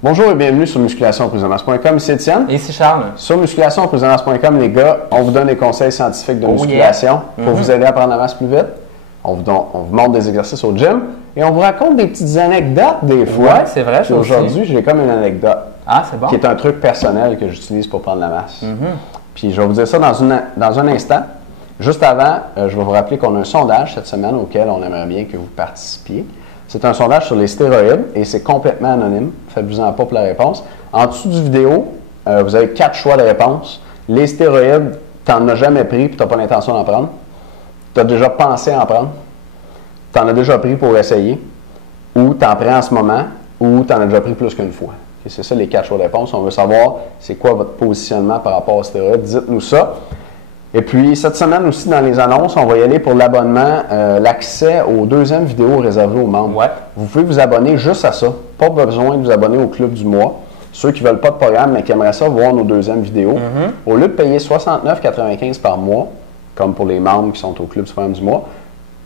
Bonjour et bienvenue sur musculationprisemasse.com. Ici Étienne. Et ici Charles. Sur musculationprisemasse.com, les gars, on vous donne des conseils scientifiques de musculation pour vous aider à prendre la masse plus vite. On vous montre des exercices au gym et on vous raconte des petites anecdotes des fois. Oui, c'est vrai. Aujourd'hui, j'ai comme une anecdote. Ah, c'est bon. Qui est un truc personnel que j'utilise pour prendre la masse. Puis je vais vous dire ça dans un instant. Juste avant, je vais vous rappeler qu'on a un sondage cette semaine auquel on aimerait bien que vous participiez. C'est un sondage sur les stéroïdes et c'est complètement anonyme. Faites-vous-en pas pour la réponse. En dessous du vidéo, vous avez 4 choix de réponse. Les stéroïdes, tu n'en as jamais pris et tu n'as pas l'intention d'en prendre. Tu as déjà pensé en prendre. Tu en as déjà pris pour essayer. Ou tu en prends en ce moment. Ou tu en as déjà pris plus qu'une fois. Et c'est ça les 4 choix de réponse. On veut savoir c'est quoi votre positionnement par rapport aux stéroïdes. Dites-nous ça. Et puis, cette semaine aussi, dans les annonces, on va y aller pour l'abonnement, l'accès aux deuxièmes vidéos réservées aux membres. Ouais. Vous pouvez vous abonner juste à ça. Pas besoin de vous abonner au Club du mois. Ceux qui ne veulent pas de programme, mais qui aimeraient ça voir nos deuxièmes vidéos, au lieu de payer 69,95 par mois, comme pour les membres qui sont au Club du programme du mois,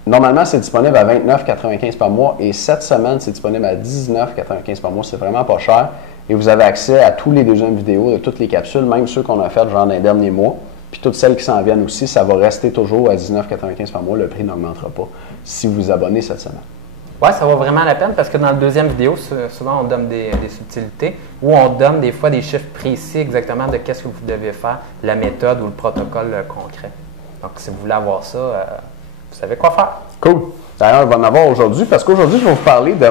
normalement, c'est disponible à 29,95 par mois et cette semaine, c'est disponible à 19,95 par mois. C'est vraiment pas cher. Et vous avez accès à tous les deuxièmes vidéos de toutes les capsules, même ceux qu'on a faites genre dans les derniers mois. Puis toutes celles qui s'en viennent aussi, ça va rester toujours à 19,95 par mois. Le prix n'augmentera pas si vous vous abonnez cette semaine. Oui, ça vaut vraiment la peine parce que dans la deuxième vidéo, souvent on donne des subtilités ou on donne des fois des chiffres précis exactement de qu'est-ce que vous devez faire, la méthode ou le protocole concret. Donc, si vous voulez avoir ça, vous savez quoi faire. Cool. D'ailleurs, on va en avoir aujourd'hui parce qu'aujourd'hui, je vais vous parler de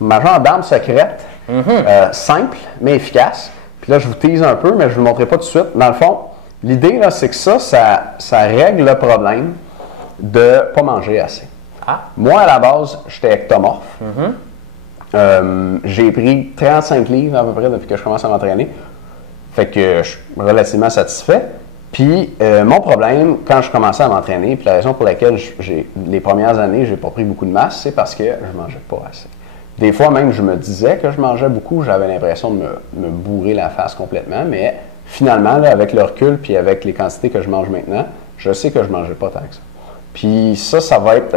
ma gendarme secrète, simple mais efficace. Puis là, je vous tease un peu, mais je ne vous le montrerai pas tout de suite. Dans le fond, l'idée, là, c'est que ça règle le problème de ne pas manger assez. Ah. Moi, à la base, j'étais ectomorphe. J'ai pris 35 livres à peu près depuis que je commence à m'entraîner. Fait que je suis relativement satisfait. Puis, mon problème, quand je commençais à m'entraîner, puis la raison pour laquelle les premières années, je n'ai pas pris beaucoup de masse, c'est parce que je ne mangeais pas assez. Des fois, même, je me disais que je mangeais beaucoup. J'avais l'impression de me bourrer la face complètement, mais finalement, là, avec le recul puis avec les quantités que je mange maintenant, je sais que je ne mangeais pas tant que ça. Puis ça va être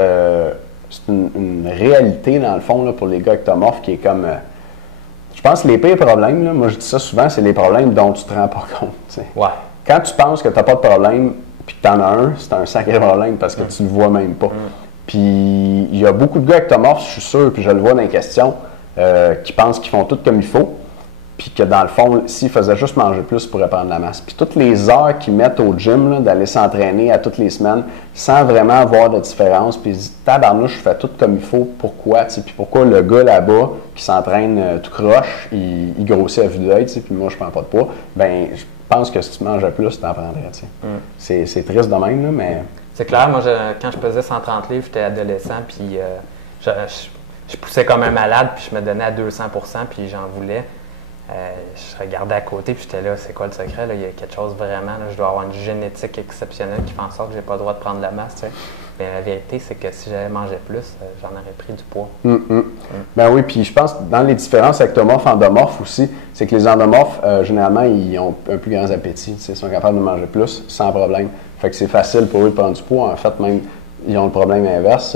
c'est une réalité, dans le fond, là, pour les gars ectomorphes qui est comme... je pense que les pires problèmes, là, moi je dis ça souvent, c'est les problèmes dont tu ne te rends pas compte. T'sais. Ouais. Quand tu penses que tu n'as pas de problème puis que tu en as un, c'est un sacré problème parce que tu ne le vois même pas. Puis il y a beaucoup de gars ectomorphes, je suis sûr, puis je le vois dans les questions, qui pensent qu'ils font tout comme il faut. Puis que dans le fond, s'ils faisaient juste manger plus, ils pourraient prendre la masse. Puis toutes les heures qu'ils mettent au gym, d'aller s'entraîner à toutes les semaines, sans vraiment avoir de différence, puis ils disent « Tabarnouche, je fais tout comme il faut, pourquoi? » Puis pourquoi le gars là-bas, qui s'entraîne tout croche, il grossit à vue d'œil, puis moi, je prends pas de poids. Ben, je pense que si tu mangeais plus, tu en prendrais. C'est triste de même, là, mais... C'est clair, moi, quand je pesais 130 livres, j'étais adolescent, puis je poussais comme un malade, puis je me donnais à 200 %, puis j'en voulais. Je regardais à côté puis j'étais là, c'est quoi le secret? Là? Il y a quelque chose vraiment, là, je dois avoir une génétique exceptionnelle qui fait en sorte que j'ai pas le droit de prendre de la masse. T'sais. Mais la vérité, c'est que si j'avais mangé plus, j'en aurais pris du poids. Ben oui, puis je pense que dans les différences ectomorphes, endomorphes aussi, c'est que les endomorphes, généralement, ils ont un plus grand appétit. Ils sont capables de manger plus sans problème. Fait que c'est facile pour eux de prendre du poids. En fait, même, ils ont le problème inverse.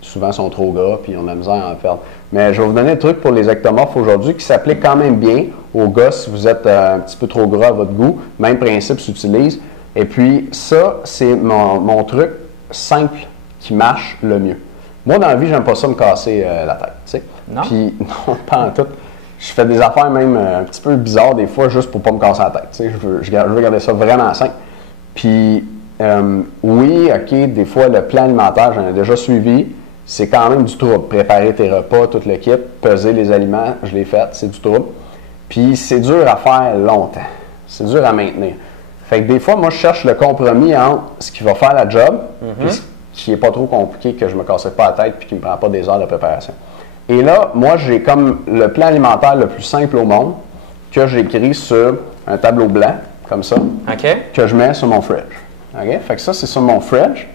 Souvent, sont trop gras puis ils ont de la misère à en perdre. Mais je vais vous donner un truc pour les ectomorphes aujourd'hui qui s'applique quand même bien aux gars si vous êtes un petit peu trop gras à votre goût. Même principe s'utilise. Et puis, ça, c'est mon truc simple qui marche le mieux. Moi, dans la vie, j'aime pas ça me casser la tête. T'sais. Non? Puis, non, pas en tout. Je fais des affaires même un petit peu bizarres des fois juste pour pas me casser la tête. T'sais. Je veux garder ça vraiment simple. Puis, oui, OK, des fois, le plan alimentaire, j'en ai déjà suivi. C'est quand même du trouble. Préparer tes repas, tout le kit, peser les aliments, je l'ai fait, c'est du trouble. Puis c'est dur à faire longtemps. C'est dur à maintenir. Fait que des fois, moi, je cherche le compromis entre ce qui va faire la job, puis ce qui n'est pas trop compliqué, que je ne me casse pas la tête, puis qui ne me prend pas des heures de préparation. Et là, moi, j'ai comme le plan alimentaire le plus simple au monde, que j'ai écrit sur un tableau blanc, comme ça, que je mets sur mon fridge. OK? Fait que ça, c'est sur mon fridge.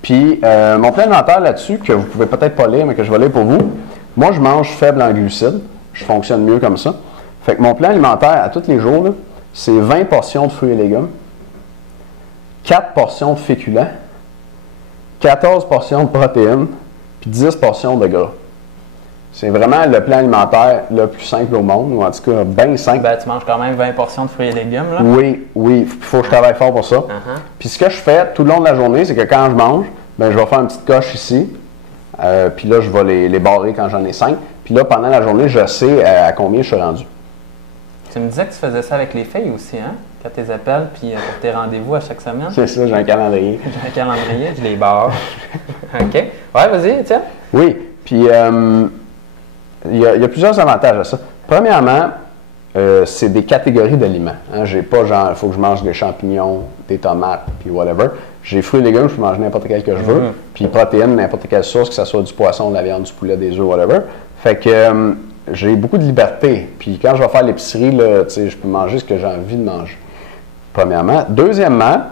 Puis, mon plan alimentaire là-dessus, que vous ne pouvez peut-être pas lire, mais que je vais lire pour vous, moi, je mange faible en glucides. Je fonctionne mieux comme ça. Fait que mon plan alimentaire, à tous les jours, là, c'est 20 portions de fruits et légumes, 4 portions de féculents, 14 portions de protéines, puis 10 portions de gras. C'est vraiment le plan alimentaire le plus simple au monde, ou en tout cas bien simple. Ben, tu manges quand même 20 portions de fruits et légumes, là? Oui, il faut que je travaille fort pour ça. Puis ce que je fais tout le long de la journée, c'est que quand je mange, ben, je vais faire une petite coche ici. Puis là, je vais les barrer quand j'en ai 5. Puis là, pendant la journée, je sais à combien je suis rendu. Tu me disais que tu faisais ça avec les filles aussi, hein? Quand tu les appelles, puis pour tes rendez-vous à chaque semaine. C'est ça, j'ai un calendrier. J'ai un calendrier, je les barre. OK. Ouais, vas-y, tiens. Oui, puis il y a plusieurs avantages à ça. Premièrement, c'est des catégories d'aliments. Hein. J'ai pas genre, il faut que je mange des champignons, des tomates, puis whatever. J'ai fruits et légumes, je peux manger n'importe quel que je veux. Puis protéines, n'importe quelle source, que ce soit du poisson, de la viande, du poulet, des œufs, whatever. Fait que j'ai beaucoup de liberté. Puis quand je vais faire l'épicerie, là, je peux manger ce que j'ai envie de manger. Premièrement. Deuxièmement,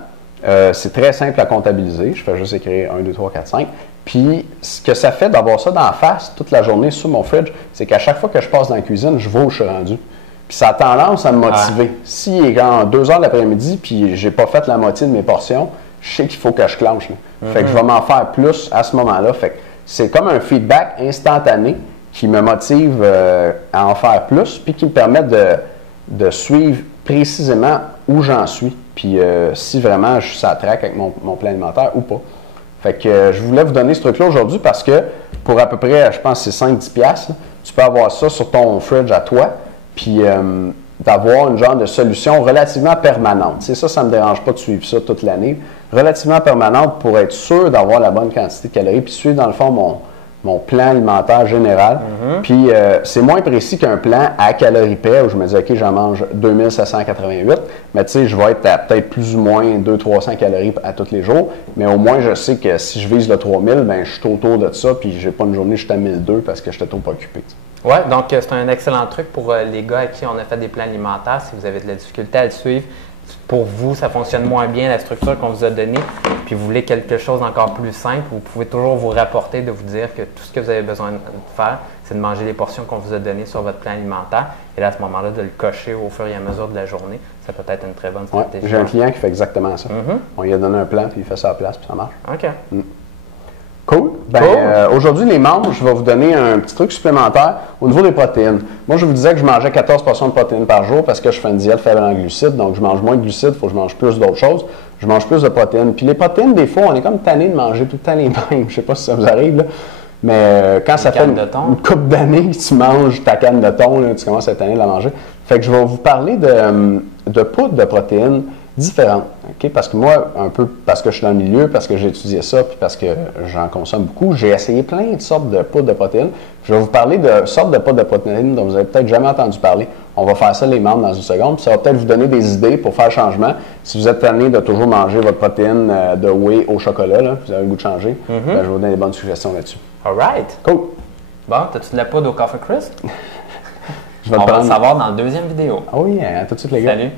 c'est très simple à comptabiliser. Je fais juste écrire 1, 2, 3, 4, 5. Puis, ce que ça fait d'avoir ça d'en face toute la journée sur mon fridge, c'est qu'à chaque fois que je passe dans la cuisine, je vois où je suis rendu. Puis, ça a tendance à me motiver. S'il est quand 2 heures de l'après-midi, puis j'ai pas fait la moitié de mes portions, je sais qu'il faut que je clenche. Fait que je vais m'en faire plus à ce moment-là. Fait que c'est comme un feedback instantané qui me motive à en faire plus, puis qui me permet de suivre précisément où j'en suis. Puis, si vraiment je suis sur la track avec mon plan alimentaire ou pas. Fait que je voulais vous donner ce truc-là aujourd'hui parce que pour à peu près, je pense que c'est 5-10$, tu peux avoir ça sur ton fridge à toi, puis d'avoir une genre de solution relativement permanente. C'est ça, ça ne me dérange pas de suivre ça toute l'année. Relativement permanente pour être sûr d'avoir la bonne quantité de calories, puis suivre dans le fond mon plan alimentaire général. Puis c'est moins précis qu'un plan à calories près où je me dis, OK, j'en mange 2788, mais tu sais, je vais être à peut-être plus ou moins 200-300 calories à tous les jours, mais au moins je sais que si je vise le 3000, ben je suis autour de ça, puis j'ai pas une journée, je suis à 1002 parce que j'étais trop occupé. Oui, donc c'est un excellent truc pour les gars à qui on a fait des plans alimentaires, si vous avez de la difficulté à le suivre. Pour vous, ça fonctionne moins bien, la structure qu'on vous a donnée, puis vous voulez quelque chose d'encore plus simple, vous pouvez toujours vous rapporter, de vous dire que tout ce que vous avez besoin de faire, c'est de manger les portions qu'on vous a données sur votre plan alimentaire, et là, à ce moment-là, de le cocher au fur et à mesure de la journée, ça peut être une très bonne stratégie. Ouais, j'ai un client qui fait exactement ça. On lui a donné un plan, puis il fait ça à la place, puis ça marche. OK. Cool. Ben, aujourd'hui, les membres, je vais vous donner un petit truc supplémentaire au niveau des protéines. Moi, je vous disais que je mangeais 14 portions de protéines par jour parce que je fais une diète faible en glucides, donc je mange moins de glucides, il faut que je mange plus d'autres choses. Je mange plus de protéines. Puis les protéines, des fois, on est comme tanné de manger tout le temps les mêmes. Je sais pas si ça vous arrive, là. Mais quand ça fait une couple d'années que tu manges ta canne de thon, là, tu commences à être tanné de la manger. Fait que je vais vous parler de poudre de protéines différentes. Okay? Parce que moi, un peu parce que je suis dans le milieu, parce que j'ai étudié ça, puis parce que j'en consomme beaucoup, j'ai essayé plein de sortes de poudres de protéines. Je vais vous parler de sortes de poudres de protéines dont vous n'avez peut-être jamais entendu parler. On va faire ça les membres dans une seconde, puis ça va peut-être vous donner des idées pour faire changement. Si vous êtes tanné de toujours manger votre protéine de whey au chocolat, là, vous avez le goût de changer, ben, je vais vous donner des bonnes suggestions là-dessus. All right. Cool. Bon, as-tu de la poudre au Coffee Crisp? On va le savoir dans la deuxième vidéo. Oh yeah, à tout de suite les gars. Salut.